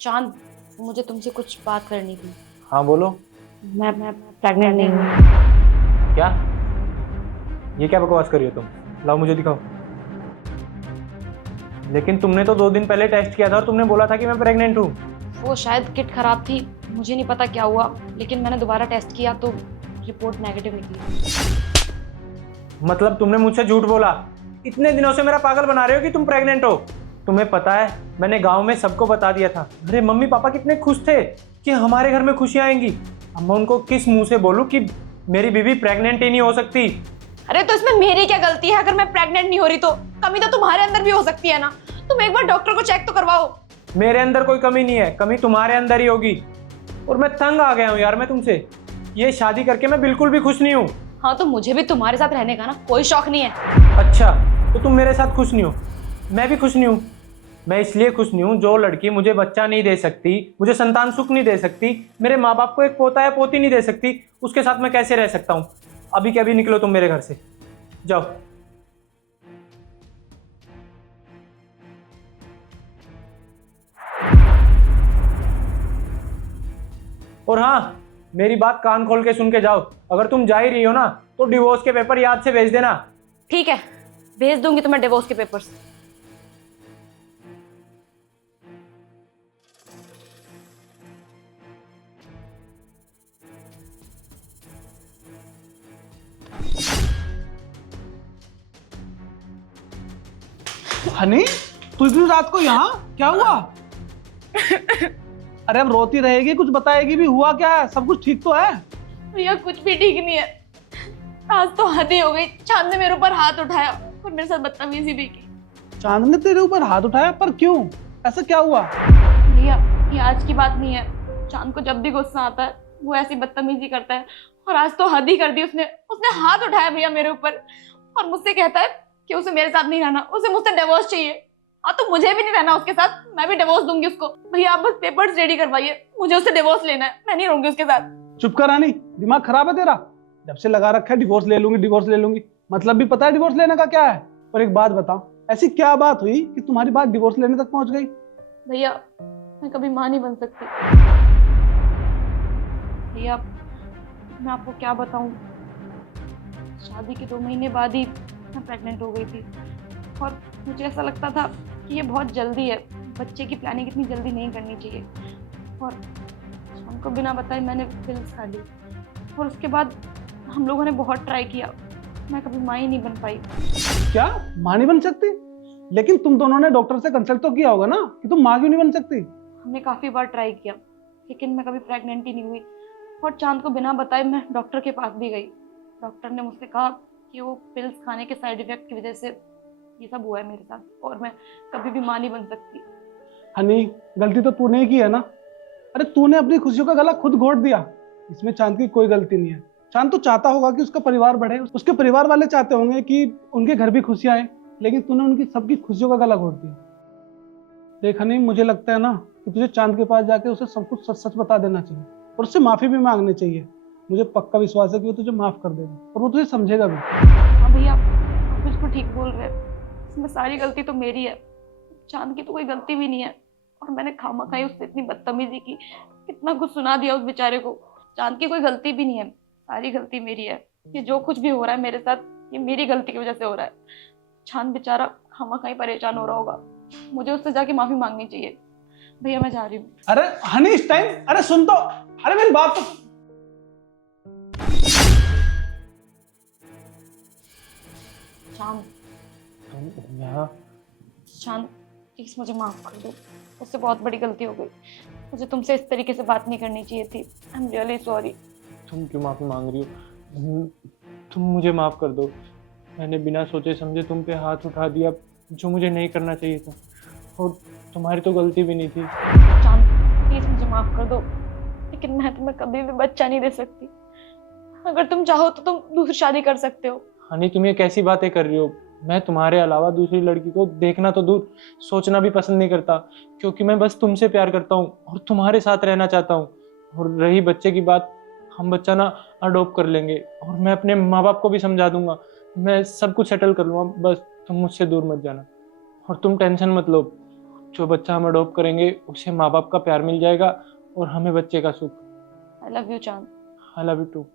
चांद, मुझे तुमसे कुछ बात करनी थी। हाँ बोलो। मैं प्रेग्नेंट नहीं हूँ। क्या? ये क्या बकवास कर रही हो तुम? लाओ मुझे दिखाओ। लेकिन तुमने तो 2 दिन पहले टेस्ट किया था और तुमने बोला था कि मैं प्रेग्नेंट हूँ। वो शायद किट खराब थी, मुझे नहीं पता क्या हुआ, लेकिन मैंने दोबारा टेस्ट किया तो रिपोर्ट नेगेटिव निकली। मतलब तुमने मुझसे झूठ बोला? इतने दिनों से मेरा पागल बना रहे हो कि तुम प्रेग्नेंट हो। तुम्हें पता है मैंने गांव में सबको बता दिया था। अरे मम्मी पापा कितने खुश थे कि हमारे घर में खुशियां आएंगी। अब मैं उनको किस मुंह से बोलूं कि मेरी बीवी प्रेग्नेंट ही नहीं हो सकती। अरे तो इसमें मेरी क्या गलती है? अगर मैं प्रेग्नेंट नहीं हो रही तो कमी तो तुम्हारे अंदर भी हो सकती है ना। तुम एक बार डॉक्टर को चेक तो करवाओ। मेरे अंदर कोई कमी नहीं है, कमी तुम्हारे अंदर ही होगी। और मैं तंग आ गया हूँ यार मैं तुमसे। ये शादी करके मैं बिल्कुल भी खुश नहीं हूँ। हाँ तो मुझे भी तुम्हारे साथ रहने का ना कोई शौक नहीं है। अच्छा, तो तुम मेरे साथ खुश नहीं हो? मैं भी खुश नहीं हूँ। मैं इसलिए खुश नहीं हूँ, जो लड़की मुझे बच्चा नहीं दे सकती, मुझे संतान सुख नहीं दे सकती, मेरे माँ बाप को एक पोता या पोती नहीं दे सकती, उसके साथ मैं कैसे रह सकता हूँ? अभी के अभी निकलो तुम मेरे घर से, जाओ। और हाँ, मेरी बात कान खोल के सुन के जाओ। अगर तुम जा ही रही हो ना तो डिवोर्स के पेपर याद से भेज देना। ठीक है, भेज दूंगी तुम्हें डिवोर्स के पेपर्स। हनी, तू इतनी रात को यहाँ क्या हुआ? अरे अब रोती रहेगी, कुछ बताएगी भी, हुआ क्या है? सब कुछ ठीक तो है? भैया कुछ भी ठीक नहीं है। आज तो हद ही हो गई। चांद ने मेरे ऊपर हाथ उठाया और मेरे साथ बदतमीजी भी की। चांद ने तेरे ऊपर हाथ उठाया? पर क्यों? ऐसा क्या हुआ? भैया ये आज की बात नहीं है। चांद को जब भी गुस्सा आता है वो ऐसी बदतमीजी करता है, और आज तो हद ही कर दी उसने। उसने हाथ उठाया भैया मेरे ऊपर और मुझसे कहता है कि उसे मेरे साथ नहीं रहना, उसे मुझसे डिवोर्स चाहिए। हाँ तो मुझे भी नहीं रहना उसके साथ, मैं भी डिवोर्स दूंगी उसको। भैया आप बस पेपर्स रेडी करवाइए, मुझे उससे डिवोर्स लेना है, मैं नहीं रहूंगी उसके साथ। चुप कर हनी, दिमाग खराब है तेरा? जब से लगा रखा है डिवोर्स ले लूंगी डिवोर्स ले लूंगी, मतलब भी पता है डिवोर्स लेने का क्या है? और एक बात बताओ, ऐसी क्या बात हुई कि तुम्हारी बात डिवोर्स लेने तक पहुंच गई? भैया मैं कभी माँ नहीं बन सकती। भैया मैं आपको क्या बताऊं, शादी के 2 महीने बाद ही मैं प्रेग्नेंट हो गई थी, और मुझे ऐसा लगता था कि ये बहुत जल्दी है, बच्चे की प्लानिंग इतनी जल्दी नहीं करनी चाहिए। और शाम को बिना बताए मैंने पिल्स खा ली, और उसके बाद हम लोगों ने बहुत ट्राई किया, मैं कभी माँ ही नहीं बन पाई। क्या माँ नहीं बन सकती? लेकिन तुम दोनों ने डॉक्टर से कंसल्ट तो किया होगा ना कि तुम माँ क्यों नहीं बन सकती? हमने काफ़ी बार ट्राई किया, लेकिन मैं कभी प्रेग्नेंट ही नहीं हुई। और चांद को बिना बताए मैं डॉक्टर के पास भी गई। डॉक्टर ने मुझसे कहा कि वो पिल्स खाने के साइड इफेक्ट की वजह से ये सब हुआ है मेरे साथ, और मैं कभी भी माँ नहीं बन सकती। हनी, गलती तो तूने ही की है ना। अरे तूने अपनी खुशियों का गला खुद घोट दिया। इसमें चांद की कोई गलती नहीं है। चांद तो चाहता होगा कि उसका परिवार बढ़े, उसके परिवार वाले चाहते होंगे कि उनके घर भी खुशियां आए, लेकिन तूने उनकी सबकी खुशियों का गला घोट दिया। देख हनी, मुझे लगता है ना कि तुझे चांद के पास जाके उसे सब कुछ सच सच बता देना चाहिए, और उससे माफी भी मांगनी चाहिए। मुझे पक्का विश्वास है कि वो तुझे माफ कर देगा और वो तुझे समझेगा भी। हाँ भैया आप बिल्कुल ठीक बोल रहे हैं, इसमें सारी गलती तो मेरी है, चांद की तो कोई गलती भी नहीं है। और मैंने खामखाई उससे इतनी बदतमीजी की, इतना कुछ सुना दिया उस बेचारे को। चांद की कोई गलती भी नहीं है, सारी गलती मेरी है। ये जो कुछ भी हो रहा है मेरे साथ, ये मेरी गलती की वजह से हो रहा है। चांद बेचारा खामखाई परेशान हो रहा होगा, मुझे उससे जाके माफी मांगनी चाहिए। भैया मैं जा रही हूँ। अरे हनी, इस टाइम? अरे सुन तो, अरे मेरी बात तो। चांद, तुम यहाँ? चांद प्लीज मुझे माफ कर दो, उससे बहुत बड़ी गलती हो गई। मुझे तुमसे इस तरीके से बात नहीं करनी चाहिए थी। I am really sorry. तुम क्यों माफी मांग रही हो? तुम मुझे माफ कर दो। मैंने बिना सोचे समझे तुम पे हाथ उठा दिया, जो मुझे नहीं करना चाहिए था। और तुम्हारी तो गलती भी नहीं थी। चांद प्लीज मुझे माफ कर दो, लेकिन मैं तुम्हें कभी भी बच्चा नहीं दे सकती। अगर तुम चाहो तो तुम दूसरी शादी कर सकते हो। हनी, तुम ये कैसी बातें कर रही हो? मैं तुम्हारे अलावा दूसरी लड़की को देखना तो दूर, सोचना भी पसंद नहीं करता, क्योंकि मैं बस तुमसे प्यार करता हूँ और तुम्हारे साथ रहना चाहता हूँ। और रही बच्चे की बात, हम बच्चा ना अडॉप्ट कर लेंगे, और मैं अपने माँ बाप को भी समझा दूंगा। मैं सब कुछ सेटल कर लूँगा, बस तुम मुझसे दूर मत जाना और तुम टेंशन मत लो। जो बच्चा हम अडॉप्ट करेंगे उसे माँ बाप का प्यार मिल जाएगा और हमें बच्चे का सुख। आई love you chand. I love you to.